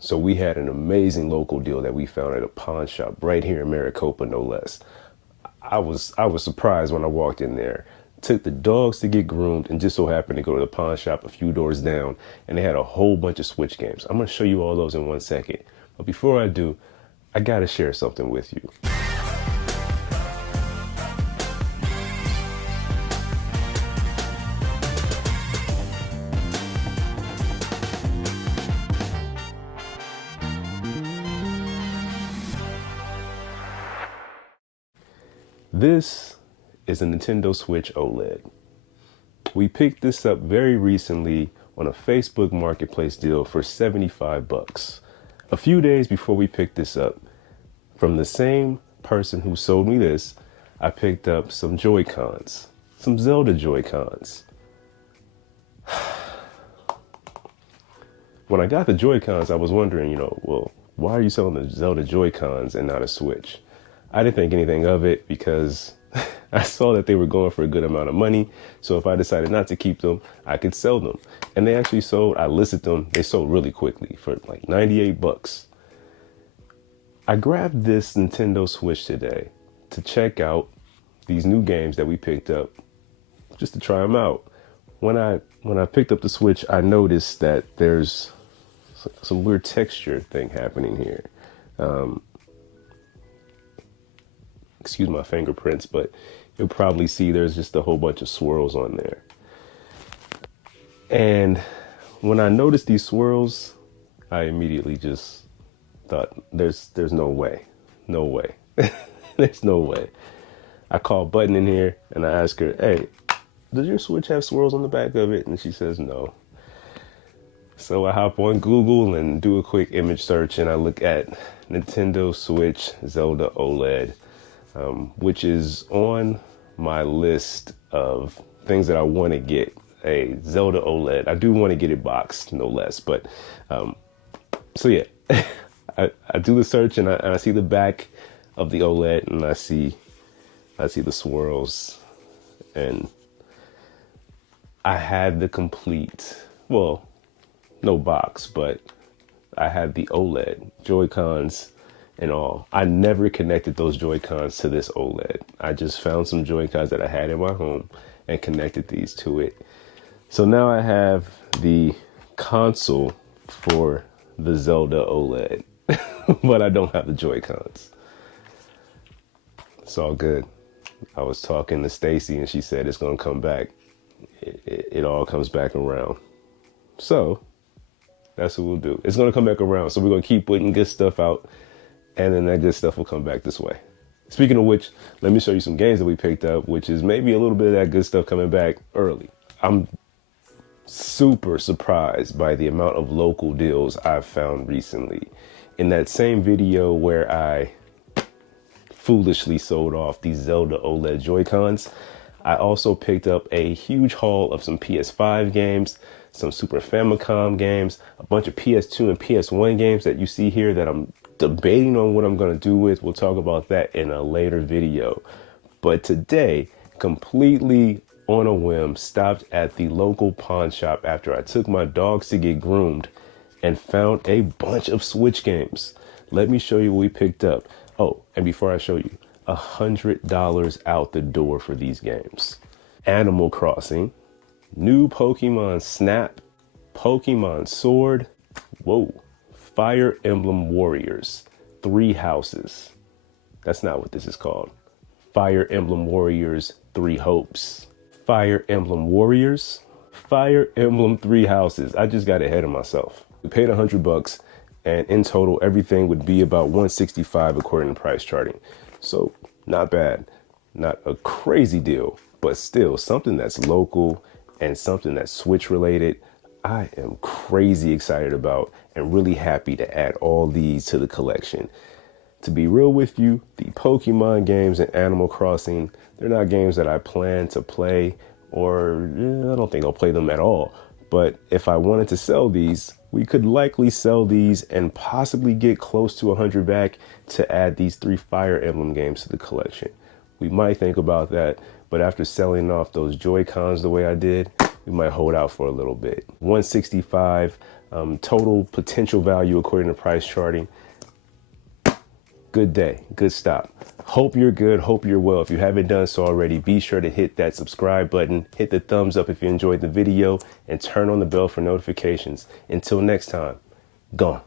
So we had an amazing local deal that we found at a pawn shop right here in Maricopa, no less. I was surprised when I walked in there. Took the dogs to get groomed and just so happened to go to the pawn shop a few doors down, and they had a whole bunch of Switch games. I'm gonna show you all those in 1 second. But before I do, I gotta share something with you. This is a Nintendo Switch OLED. We picked this up very recently on a Facebook Marketplace deal for 75 bucks. A few days before we picked this up, from the same person who sold me this, I picked up some Joy-Cons, some Zelda Joy-Cons. When I got the Joy-Cons, I was wondering, well, why are you selling the Zelda Joy-Cons and not a Switch? I didn't think anything of it because I saw that they were going for a good amount of money. So if I decided not to keep them, I could sell them. And they actually sold, I listed them, they sold really quickly for like 98 bucks. I grabbed this Nintendo Switch today to check out these new games that we picked up, just to try them out. When I picked up the Switch, I noticed that there's some weird texture thing happening here. Excuse my fingerprints, but you'll probably see there's just a whole bunch of swirls on there. And when I noticed these swirls, I immediately just thought, there's no way. There's no way. I call Button in here and I ask her, hey, does your Switch have swirls on the back of it? And she says no. So I hop on Google and do a quick image search and I look at Nintendo Switch Zelda OLED, which is on my list of things that I want to get. A Zelda OLED. I do want to get it boxed, no less. But so yeah, I do the search and I see the back of the OLED and I see the swirls, and I had the complete, well, no box, but I had the OLED Joy-Cons and all. I never connected those Joy-Cons to this OLED. I just found some Joy-Cons that I had in my home and connected these to it. So now I have the console for the Zelda OLED, but I don't have the Joy-Cons. It's all good. I was talking to Stacy and she said it's gonna come back. It all comes back around. So that's what we'll do. It's gonna come back around. So we're gonna keep putting good stuff out, and then that good stuff will come back this way. Speaking of which, let me show you some games that we picked up, which is maybe a little bit of that good stuff coming back early. I'm super surprised by the amount of local deals I've found recently. In that same video where I foolishly sold off these Zelda OLED Joy-Cons, I also picked up a huge haul of some PS5 games, some Super Famicom games, a bunch of PS2 and PS1 games that you see here that I'm debating on what I'm going to do with. We'll talk about that in a later video. But today, completely on a whim, stopped at the local pawn shop after I took my dogs to get groomed and found a bunch of Switch games. Let me show you what we picked up. Oh, and before I show you, $100 out the door for these games. Animal Crossing, new Pokemon Snap, Pokemon Sword, whoa, Fire Emblem Warriors, 3 Houses. That's not what this is called. Fire Emblem Warriors, 3 Hopes. Fire Emblem Warriors, Fire Emblem 3 Houses. I just got ahead of myself. We paid $100 and in total, everything would be about $165 according to price charting. So not bad, not a crazy deal, but still something that's local and something that's Switch related. I am crazy excited about and really happy to add all these to the collection. To be real with you, the Pokemon games and Animal Crossing, they're not games that I plan to play, or I don't think I'll play them at all. But if I wanted to sell these, we could likely sell these and possibly get close to 100 back to add these 3 Fire Emblem games to the collection. We might think about that, but after selling off those Joy-Cons the way I did, we might hold out for a little bit. $165, Total potential value according to price charting. Good day, good stop. Hope you're good, hope you're well. If you haven't done so already, be sure to hit that subscribe button, hit the thumbs up if you enjoyed the video, and turn on the bell for notifications. Until next time, gone.